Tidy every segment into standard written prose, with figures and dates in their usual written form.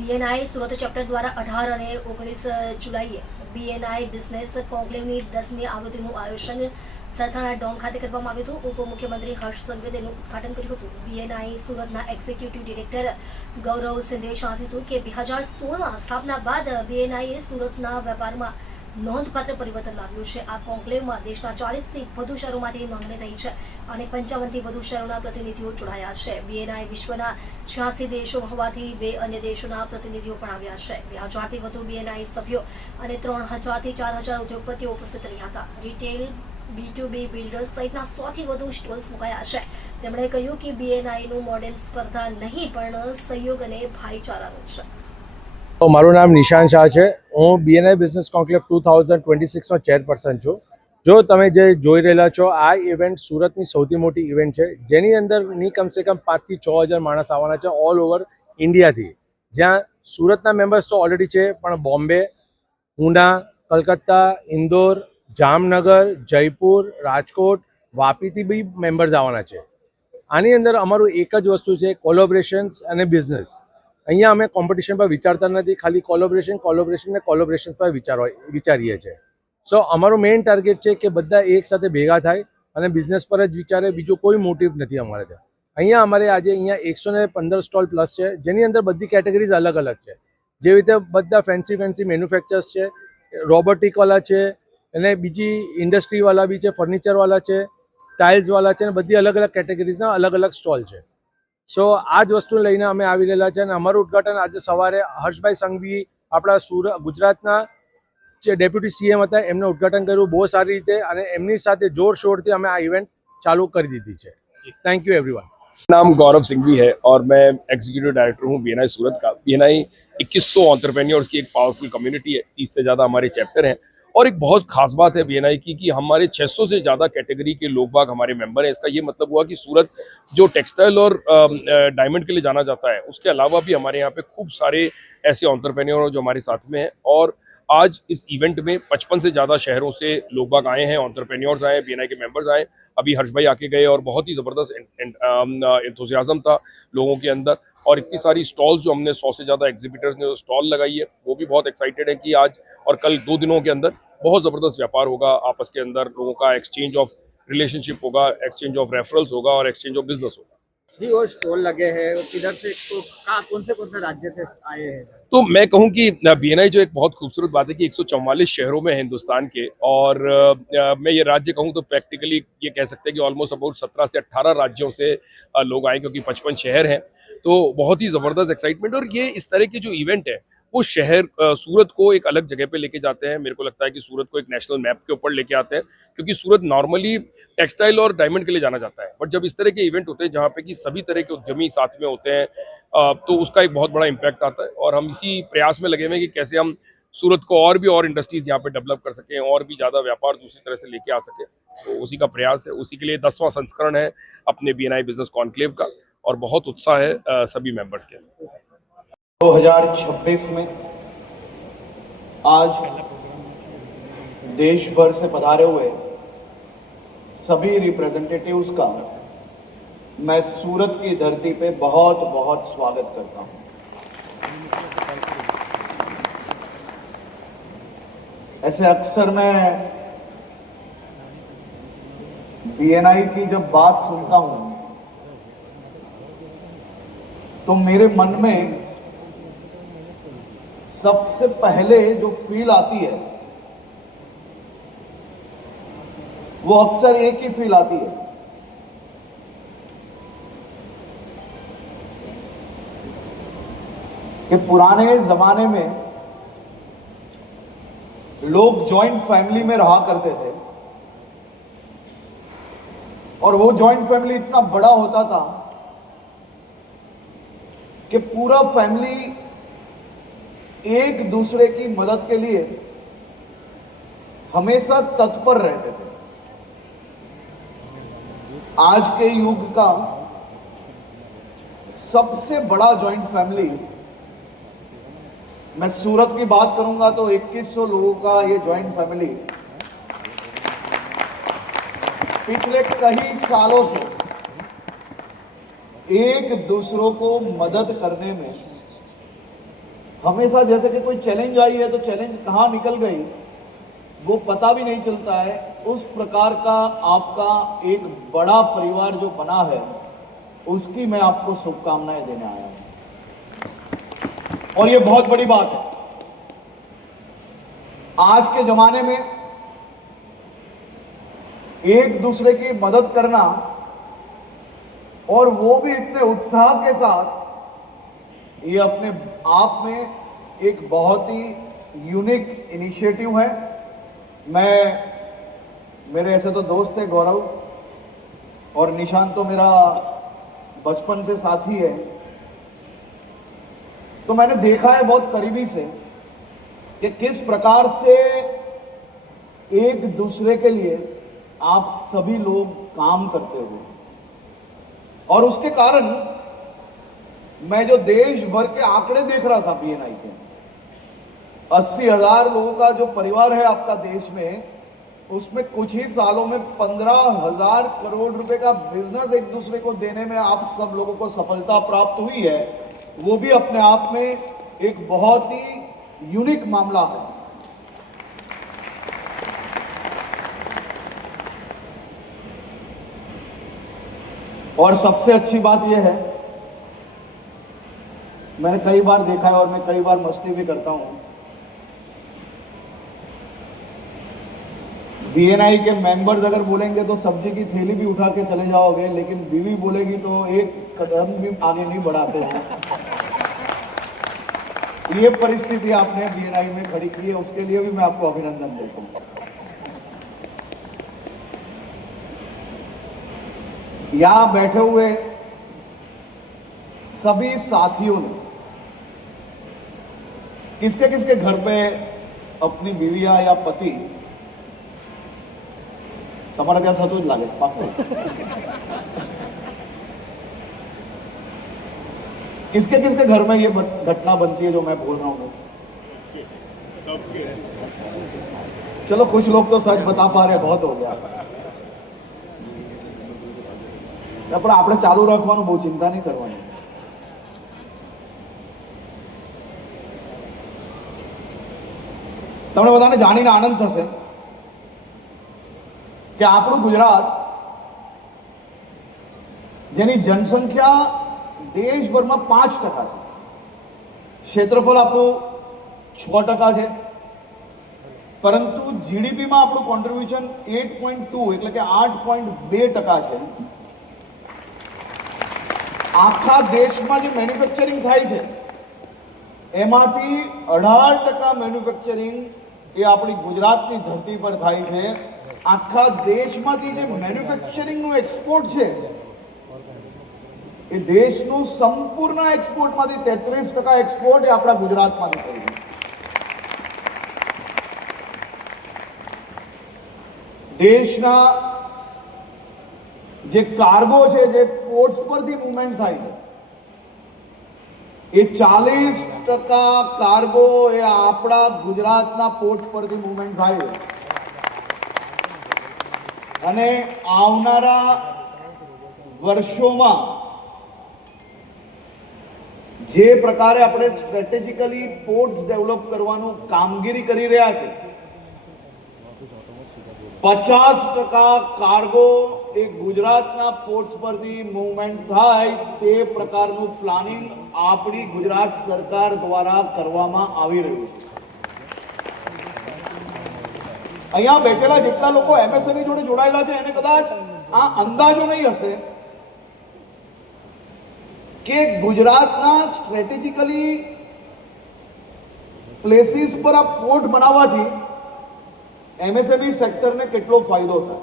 BNI सूरत chapter द्वारा 18 અને 19 જુલાઈએ बीएनआई બિઝનેસ કોન્ક્લેવની 10મી આવૃત્તિનું આયોજન સરસાણા ડોમ ખાતે કરવામાં આવ્યું હતું। ઉપમુખ્યમંત્રી હર્ષ સંઘવીએ તેનું ઉદ્ઘાટન કર્યું હતું। बीएनआई સુરતના એક્ઝિક્યુટિવ ડિરેક્ટર ગૌરવ સિંધે જણાવ્યું હતું કે 2016માં સ્થાપના બાદ बीएनआईએ સુરતના વેપારમાં નોંધપાત્ર પરિવર્તન લાવ્યું છે। આ કોન્ક્લેવમાં દેશના 40થી વધુ શહેરોમાંથી નોંધણી થઈ છે અને 55થી વધુ શહેરોના પ્રતિનિધિઓ જોડાયા છે। बीएनआई વિશ્વના 86 દેશોમાં હોવાથી 2 અન્ય દેશોના પ્રતિનિધિઓ પણ આવ્યા છે। 2000થી વધુ बीएनआई સભ્યો અને 3000થી 4000 ઉદ્યોગપતિઓ ઉપસ્થિત રહ્યા હતા। રિટેલ B2B બિલ્ડર્સ સહિતના 100થી વધુ સ્ટોલ્સ મુકાયા છે। તેમણે કહ્યું કે बीएनआईનું મોડેલ સ્પર્ધા નહીં પણ સહયોગ અને ભાઈચારાનું છે। તો મારું નામ નિશાન શાહ છે। હું બીએનઆઈ બિઝનેસ કોન્ક્લેવ 2026નો ચેરપર્સન છું। જો તમે જે જોઈ રહેલા છો આ ઇવેન્ટ સુરતની સૌથી મોટી ઇવેન્ટ છે, જેની અંદરની કમસે કમ 5થી 6000 માણસ આવવાના છે ઓલ ઓવર ઇન્ડિયાથી। જ્યાં સુરતના મેમ્બર્સ તો ઓલરેડી છે, પણ બોમ્બે, પૂના, કલકત્તા, ઇન્દોર, જામનગર, જયપુર, રાજકોટ, વાપીથી બી મેમ્બર્સ આવવાના છે। આની અંદર અમારું એક જ વસ્તુ છે, કોલોબરેશન્સ અને બિઝનેસ। અહીંયા અમે કોમ્પિટિશન પર વિચારતા નથી, ખાલી કોલોબરેશન ને કોલોબરેશન્સ પર વિચારીએ છીએ। સો અમારું મેઇન ટાર્ગેટ છે કે બધા એક સાથે ભેગા થાય અને બિઝનેસ પર જ વિચારે, બીજો કોઈ મોટિવ નથી અમારે ત્યાં। અહીંયા અમારે આજે અહીંયા 115 સ્ટોલ પ્લસ છે, જેની અંદર બધી કેટેગરીઝ અલગ અલગ છે। જેવી રીતે બધા ફેન્સી મેન્યુફેક્ચર્સ છે, રોબોટિકવાળા છે અને બીજી ઇન્ડસ્ટ્રીવાળા બી છે, ફર્નિચરવાળા છે, ટાઇલ્સવાળા છે, અને બધી અલગ અલગ કેટેગરીઝના અલગ અલગ સ્ટોલ છે। સો આ જ વસ્તુ લઈને અમે આવી રહેલા છે અને અમારું ઉદ્ઘાટન આજે સવારે હર્ષભાઈ સંઘવી આપણા ગુજરાતના જે ડેપ્યુટી સીએમ હતા એમને ઉદ્ઘાટન કર્યું બહુ સારી રીતે, અને એમની સાથે જોરશોરથી અમે આ ઇવેન્ટ ચાલુ કરી દીધી છે। Thank you everyone. नाम गौरव सिंघवी है और मैं एग्जीक्यूटिव डायरेक्टर हूँ बीएनआई सूरत का। बीएनआई 2100 एंटरप्रेन्योर्स की एक पावरफुल कम्युनिटी है। 30 से ज़्यादा हमारे चैप्टर हैं और एक बहुत खास बात है बीएनआई की कि हमारे 600 से ज़्यादा कैटेगरी के लोग बाग हमारे मेंबर हैं। इसका ये मतलब हुआ कि सूरत जो टेक्सटाइल और डायमंड के लिए जाना जाता है, उसके अलावा भी हमारे यहाँ पे खूब सारे ऐसे एंटरप्रेन्योर जो हमारे साथ में हैं। और आज इस इवेंट में 55 से ज़्यादा शहरों से लोग बाग आए हैं, एंटरप्रेन्योर्स आए, बीएनआई के मेंबर्स आए। अभी हर्ष भाई आके गए और बहुत ही ज़बरदस्त एंथुसियाज्म था लोगों के अंदर। और इतनी सारी स्टॉल्स जो हमने 100 से ज़्यादा एग्जीबिटर्स ने स्टॉल लगाई है, वो भी बहुत एक्साइटेड है कि आज और कल 2 दिनों के अंदर बहुत ज़बरदस्त व्यापार होगा। आपस के अंदर लोगों का एक्सचेंज ऑफ रिलेशनशिप होगा, एक्सचेंज ऑफ रेफरल्स होगा और एक्सचेंज ऑफ बिजनेस होगा। जी, वो स्टॉल लगे हैं किधर से, तो कौन से राज्य से आए हैं? तो मैं कहूं कि बीएनआई जो एक बहुत खूबसूरत बात है कि 144 शहरों में है हिंदुस्तान के, और मैं ये राज्य कहूं तो प्रैक्टिकली ये कह सकते हैं कि ऑलमोस्ट अबाउट 17 से 18 राज्यों से लोग आए, क्योंकि 55 शहर हैं। तो बहुत ही ज़बरदस्त एक्साइटमेंट। और ये इस तरह के जो इवेंट है वो शहर सूरत को एक अलग जगह पे लेके जाते हैं। मेरे को लगता है कि सूरत को एक नेशनल मैप के ऊपर लेके आते हैं, क्योंकि सूरत नॉर्मली टेक्सटाइल और डायमंड के लिए जाना जाता है, बट जब इस तरह के इवेंट होते हैं जहाँ पे कि सभी तरह के उद्यमी साथ में होते हैं, तो उसका एक बहुत बड़ा इम्पैक्ट आता है। और हम इसी प्रयास में लगे हुए हैं कि कैसे हम सूरत को और भी और इंडस्ट्रीज यहाँ पे डेवलप कर सकें और भी ज़्यादा व्यापार दूसरी तरह से लेके आ सके। तो उसी का प्रयास है। उसी के लिए 10वां संस्करण है अपने बीएनआई बिजनेस कॉन्क्लेव का, और बहुत उत्साह है सभी मेंबर्स के। 2026 में आज देश भर से पधारे हुए सभी रिप्रेजेंटेटिव्स का मैं सूरत की धरती पे बहुत बहुत स्वागत करता हूं। ऐसे अक्सर मैं बीएनआई की जब बात सुनता हूं तो मेरे मन में सबसे पहले जो फील आती है वो अक्सर एक ही फील आती है कि पुराने जमाने में लोग जॉइंट फैमिली में रहा करते थे, और वो जॉइंट फैमिली इतना बड़ा होता था कि पूरा फैमिली एक दूसरे की मदद के लिए हमेशा तत्पर रहते थे। आज के युग का सबसे बड़ा जॉइंट फैमिली, मैं सूरत की बात करूंगा तो 2100 लोगों का ये जॉइंट फैमिली पिछले कई सालों से एक दूसरों को मदद करने में हमेशा जैसे कि कोई चैलेंज आई है तो चैलेंज कहाँ निकल गई वो पता भी नहीं चलता है। उस प्रकार का आपका एक बड़ा परिवार जो बना है उसकी मैं आपको शुभकामनाएं देने आया हूं और ये बहुत बड़ी बात है। आज के जमाने में एक दूसरे की मदद करना और वो भी इतने उत्साह के साथ, ये अपने आप में एक बहुत ही यूनिक इनिशिएटिव है। मेरे ऐसे तो दोस्त है गौरव और निशान तो मेरा बचपन से साथी है, तो मैंने देखा है बहुत करीबी से कि किस प्रकार से एक दूसरे के लिए आप सभी लोग काम करते हो। और उसके कारण मैं जो देश भर के आंकड़े देख रहा था बीएनआई के, 80,000 लोगों का जो परिवार है आपका देश में, उसमें कुछ ही सालों में 15,000 करोड़ रुपए का बिजनेस एक दूसरे को देने में आप सब लोगों को सफलता प्राप्त हुई है। वो भी अपने आप में एक बहुत ही यूनिक मामला है। और सबसे अच्छी बात यह है, मैंने कई बार देखा है और मैं कई बार मस्ती भी करता हूं, बीएनआई के मेंबर्स अगर बोलेंगे तो सब्जी की थैली भी उठा के चले जाओगे, लेकिन बीवी बोलेगी तो एक कदम भी आगे नहीं बढ़ाते हैं। ये परिस्थिति आपने बीएनआई में खड़ी की है, उसके लिए भी मैं आपको अभिनंदन देता हूं। यहां बैठे हुए सभी साथियों ने किसके किसके घर पे अपनी बीविया या पति, તમારે ત્યાં થતું જ લાગે પાક્કું, किसके किसके घर में ये घटना बनती है जो मैं बोल रहा हूं? चलो कुछ लोग तो सच बता पा रहे, बहुत हो गया। પણ આપણે ચાલુ રાખવાનું, બહુ ચિંતા નહીં કરવાની। તમને બધાને જાણીને આનંદ થશે કે આપણું ગુજરાત, જેની જનસંખ્યા દેશભરમાં 5% છે, ક્ષેત્રફળ આપણું 6% છે, પરંતુ જીડીપીમાં આપણું કોન્ટ્રીબ્યુશન 8.2 એટલે કે 8.2% છે। આખા દેશમાં જે મેન્યુફેક્ચરિંગ થાય છે એમાંથી 18% મેન્યુફેક્ચરિંગ એ આપણી ગુજરાતની ધરતી પર થાય છે। આખા દેશમાંથી જે મેન્યુફેક્ચરિંગનું એક્સપોર્ટ છે એ દેશનું સંપૂર્ણ એક્સપોર્ટમાંથી 33% એક્સપોર્ટ એ આપણા ગુજરાતમાંથી થયું છે। દેશના જે કાર્ગો છે, જે પોર્ટ્સ પરથી મૂવમેન્ટ થાય છે, એ 40% કાર્ગો એ આપણા ગુજરાતના પોર્ટ્સ પરથી મૂવમેન્ટ થાય છે। અને આવનારા વર્ષોમાં જે પ્રકારે આપણે સ્ટ્રેટેજિકલી પોર્ટ્સ ડેવલપ કરવાનું કામગીરી કરી રહ્યા છે, 50% કાર્ગો એ ગુજરાતના પોર્ટ્સ પરથી મૂવમેન્ટ થાય તે પ્રકારનું પ્લાનિંગ આપણી ગુજરાત સરકાર દ્વારા કરવામાં આવી રહ્યું છે। અહીંયા બેઠેલા જેટલા લોકો એમએસએમઈ જોડે જોડાયેલા છે એને કદાચ આ અંદાજો નહીં હશે કે ગુજરાતના સ્ટ્રેટેજિકલી પ્લેસીસ પર આ પોર્ટ બનાવવાથી એમએસએમઈ સેક્ટરને કેટલો ફાયદો થાય।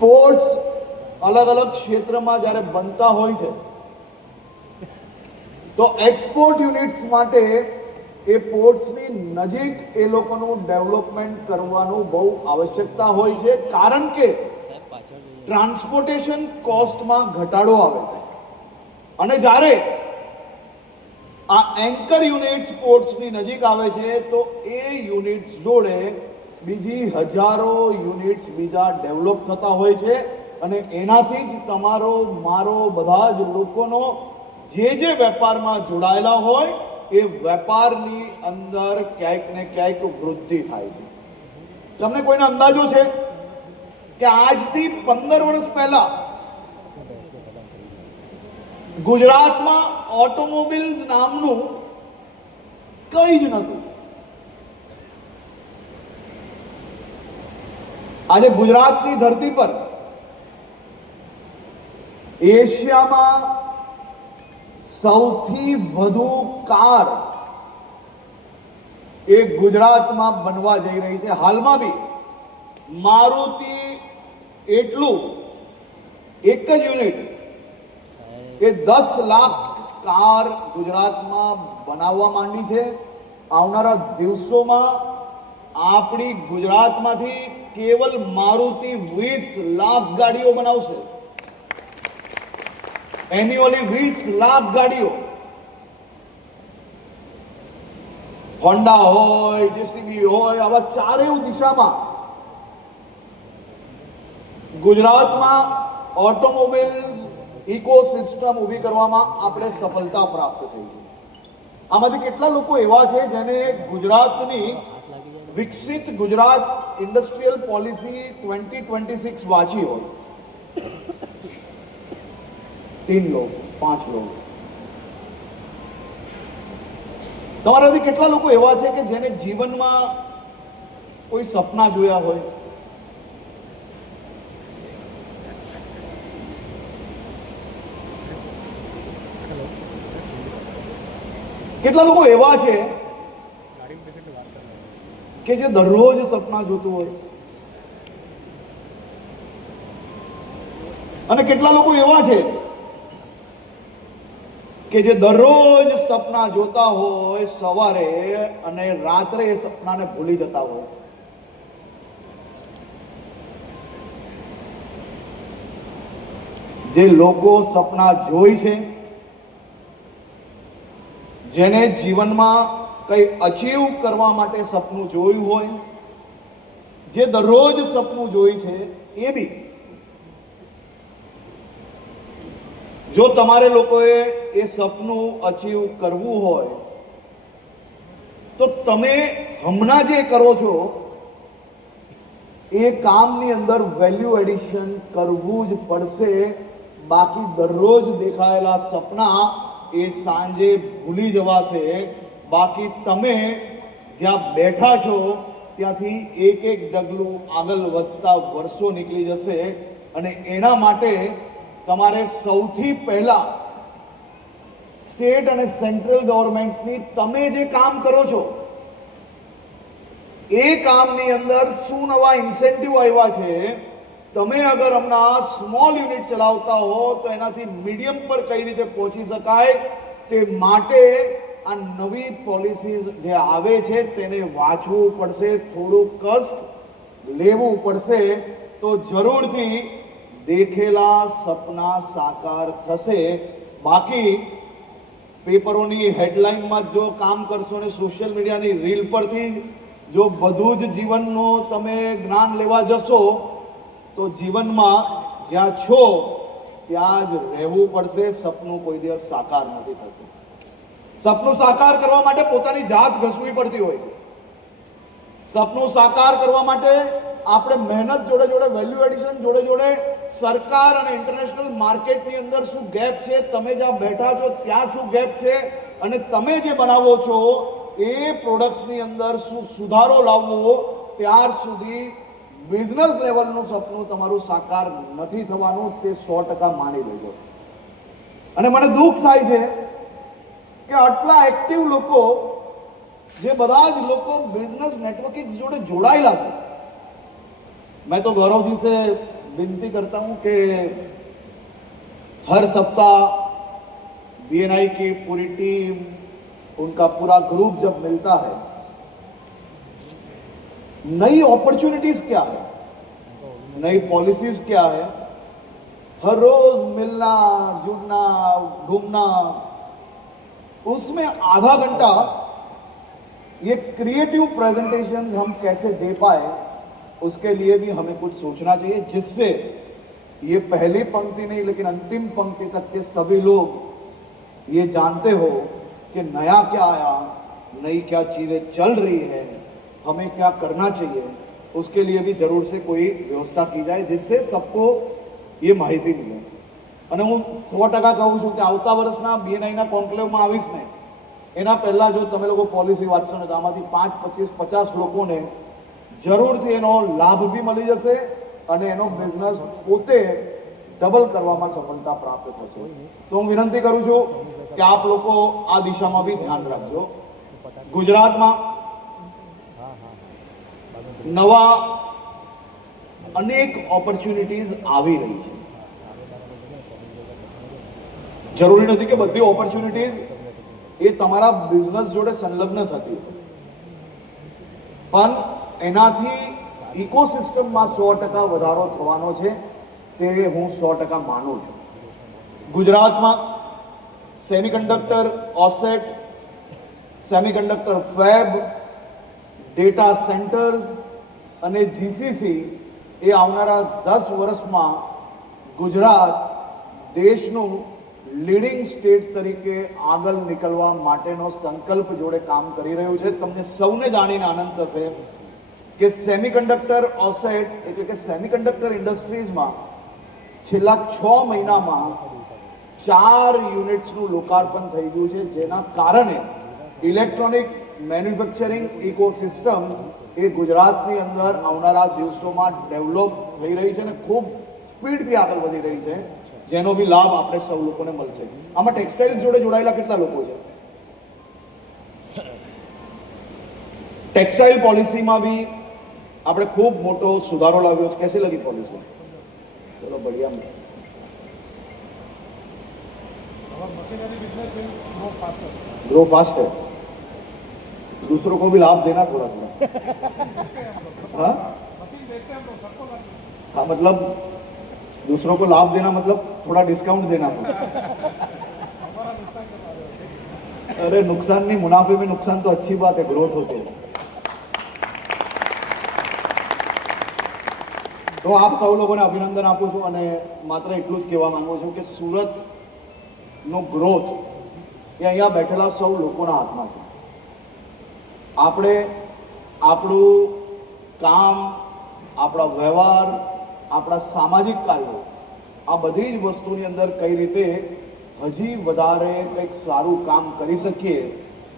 પોર્ટ્સ અલગ અલગ ક્ષેત્રમાં જ્યારે બનતા હોય છે તો એક્સપોર્ટ યુનિટ્સ માટે એ પોર્ટ્સની નજીક એ લોકોનું ડેવલપમેન્ટ કરવાનું બહુ આવશ્યકતા હોય છે, કારણ કે ટ્રાન્સપોર્ટેશન કોસ્ટમાં ઘટાડો આવે છે। અને જ્યારે આ એન્કર યુનિટ્સ પોર્ટ્સની નજીક આવે છે તો એ યુનિટ્સ જોડે બીજી હજારો યુનિટ્સ બીજા ડેવલપ થતા હોય છે અને એનાથી જ તમારો મારો બધા જ લોકોનો જે વેપારમાં જોડાયેલા હોય એ વેપારની અંદર ક્યાંક ને ક્યાંક વૃદ્ધિ થાય છે. તમને કોઈને અંદાજો છે કે આજથી 15 વર્ષ પહેલા ગુજરાતમાં ઓટોમોબાઈલ્સ નામનું કંઈ જ નહોતું. આજે ગુજરાતની ધરતી પર એશિયામાં સૌથી વધુ કાર એ ગુજરાતમાં બનવા જઈ રહી છે. હાલમાં બી મારુતિ એટલું એક જ યુનિટ એ 10 લાખ કાર ગુજરાતમાં બનાવવા માંડી છે. આવનારા દિવસોમાં આપણી ગુજરાતમાંથી કેવલ મારુતિ 20 લાખ ગાડીઓ બનાવશે. એન્યુઅલી 20 લાખ ગાડીઓ. હોન્ડા હોય, જેસીબી હોય, આવા ચારેય દિશામાં ગુજરાતમાં ઓટોમોબાઈલ્સ ઇકોસિસ્ટમ ઊભી કરવામાં આપણે સફળતા પ્રાપ્ત થઈ છે. આમાંથી કેટલા લોકો એવા છે જેને ગુજરાતની વિકસિત ગુજરાત ઇન્ડસ્ટ્રીયલ પોલિસી 2026 વાંચી હોય? 3 लोग, 5 लोग. તમારાથી કેટલા લોકો એવા છે કે જેને જીવનમાં કોઈ સપના જોયા હોય? કેટલા લોકો એવા છે કે જે દરરોજ સપના જોતું હોય? અને કેટલા લોકો એવા છે કે જે દરરોજ સપના જોતા હોય સવારે અને રાત્રે એ સપનાને ભૂલી જતા હોય? જે લોકો સપના જોઈ છે, જેને જીવનમાં કંઈ અચીવ કરવા માટે સપનું જોયું હોય, જે દરરોજ સપનું જોઈ છે, એ બી જો તમારે લોકોએ એ સપનું અચીવ કરવું હોય તો તમે હમણાં જે કરો છો એ કામની અંદર વેલ્યુ એડિશન કરવું જ પડશે. બાકી દરરોજ દેખાયેલા સપના એ સાંજે ભૂલી જવાશે. બાકી તમે જ્યાં બેઠા છો ત્યાંથી એક એક ડગલું આગળ વધતા વર્ષો નીકળી જશે. અને એના માટે તમારે સૌથી પહેલા સ્ટેટ અને સેન્ટ્રલ ગવર્મેન્ટની તમે જે કામ કરો છો એ કામની અંદર શું નવા ઇન્સેન્ટિવ આવ્યા છે, તમે અગર હમણાં સ્મોલ યુનિટ ચલાવતા હો તો એનાથી મીડિયમ પર કઈ રીતે પહોંચી શકાય તે માટે આ નવી પોલિસીઝ જે આવે છે તેને વાંચવું પડશે, થોડું કષ્ટ લેવું પડશે. તો જરૂરથી દેખેલા સપના સાકાર થશે. બાકી પેપરોની હેડલાઇનમાં જો કામ કરશો ને સોશિયલ મીડિયાની રીલ પરથી જો બધું જ જીવનનો તમે જ્ઞાન લેવા જશો તો જીવનમાં જ્યાં છો ત્યાં જ રહેવું પડશે. સપનું કોઈ દિવસ સાકાર નથી થતું. સપનું સાકાર કરવા માટે પોતાની જાત ઘસવી પડતી હોય છે. સપનું સાકાર કરવા માટે આપણે મહેનત જોડે જોડે વેલ્યુ એડિશન જોડે જોડે સરકાર અને ઇન્ટરનેશનલ માર્કેટની અંદર શું ગેપ છે, તમે જ્યાં બેઠા છો ત્યાં શું ગેપ છે, અને તમે જે બનાવો છો એ પ્રોડક્ટ્સની અંદર શું સુધારો લાવવો, ત્યાર સુધી બિઝનેસ લેવલનું સપનું તમારું સાકાર નથી થવાનું. તે 100% માની લેજો. અને મને દુઃખ થાય છે કે આટલા એક્ટિવ લોકો, જે બધા જ લોકો बिजनेस नेटवर्किंग जोड़े जोड़ाएला है, मैं तो गौरव जी से विनती करता हूं कि हर सप्ताह बीएनआई की पूरी टीम, उनका पूरा ग्रुप जब मिलता है, नई अपॉर्चुनिटीज क्या है, नई पॉलिसीज क्या है, हर रोज मिलना जुड़ना घूमना, उसमें आधा घंटा ये क्रिएटिव प्रेजेंटेशन हम कैसे दे पाए उसके लिए भी हमें कुछ सोचना चाहिए, जिससे ये पहली पंक्ति नहीं लेकिन अंतिम पंक्ति तक के सभी लोग ये जानते हो कि नया क्या आया, नई क्या चीज़ें चल रही है, हमें क्या करना चाहिए, उसके लिए भी जरूर से कोई व्यवस्था की जाए जिससे सबको ये माहिती मिले. અને હું 100% કહું છું કે આવતા વર્ષના બીએનઆઈના કોન્ક્લેવમાં આવીશ ને એના પહેલાં જો તમે લોકો પોલિસી વાંચશો ને તો આમાંથી 5, 25, 50 લોકોને જરૂરથી એનો લાભ બી મળી જશે અને એનો બિઝનેસ પોતે ડબલ કરવામાં સફળતા પ્રાપ્ત થશે. તો હું વિનંતી કરું છું કે આપ લોકો આ દિશામાં બી ધ્યાન રાખજો. ગુજરાતમાં નવા અનેક ઓપોર્ચ્યુનિટીઝ આવી રહી છે. જરૂરી નથી કે બધી ઓપોર્ચ્યુનિટીઝ એ તમારા બિઝનેસ જોડે સંલગ્ન થતી હોય, પણ એનાથી ઇકોસિસ્ટમમાં 100% વધારો થવાનો છે તે હું 100% માનું છું. ગુજરાતમાં semiconductor OSAT, semiconductor fab, data centres GCC જીસીસી એ આવનારા 10 વર્ષમાં ગુજરાત દેશનું લીડિંગ સ્ટેટ તરીકે આગળ નીકળવા માટેનો સંકલ્પ જોડે કામ કરી રહ્યું છે. તમને સૌને જાણીને આનંદ થશે કે સેમિકન્ડક્ટર ઓસેટ એટલે કે સેમિકન્ડક્ટર ઇન્ડસ્ટ્રીઝમાં છેલ્લા 6 મહિનામાં 4 યુનિટ્સનું લોકાર્પણ થઈ ગયું છે, જેના કારણે ઇલેક્ટ્રોનિક મેન્યુફેક્ચરિંગ ઇકોસિસ્ટમ એ ગુજરાતની અંદર આવનારા દિવસોમાં ડેવલપ થઈ રહી છે અને ખૂબ સ્પીડથી આગળ વધી રહી છે, જેનો બી લાભ આપણે સૌ લોકોને મળશે. આમાં ટેક્સટાઇલ્સ જોડે જોડાયેલા કેટલા લોકો છે? ટેક્સટાઇલ પોલિસીમાં બી આપણે ખૂબ મોટો સુધારો લાવ્યો છે. कैसी लगी पॉलिसी? चलो बढ़िया. ग्रो फास्ट है. दूसरों को भी लाभ देना थोड़ा थोड़ा. हाँ हाँ, मतलब दूसरों को लाभ देना मतलब थोड़ा डिस्काउंट देना कुछ. अरे नुकसान नहीं, मुनाफे में नुकसान तो अच्छी बात है, ग्रोथ होती है. તો આપ સૌ લોકોને અભિનંદન આપું છું અને માત્ર એટલું જ કહેવા માંગુ છું કે સુરતનો ગ્રોથ એ અહીંયા બેઠેલા સૌ લોકોના હાથમાં છે. આપણે આપણું કામ, આપણા વ્યવહાર, આપણા સામાજિક કાર્યો આ બધી જ વસ્તુની અંદર કઈ રીતે હજી વધારે કંઈક સારું કામ કરી શકીએ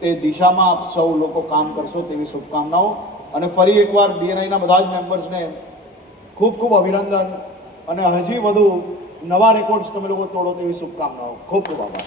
તે દિશામાં આપ સૌ લોકો કામ કરશો તેવી શુભકામનાઓ. અને ફરી એકવાર બીએનઆઈના બધા જ મેમ્બર્સને ખૂબ ખૂબ અભિનંદન અને હજી વધુ નવા રેકોર્ડ્સ તમે લોકો તોડો તેવી શુભકામનાઓ. ખૂબ ખૂબ આભાર.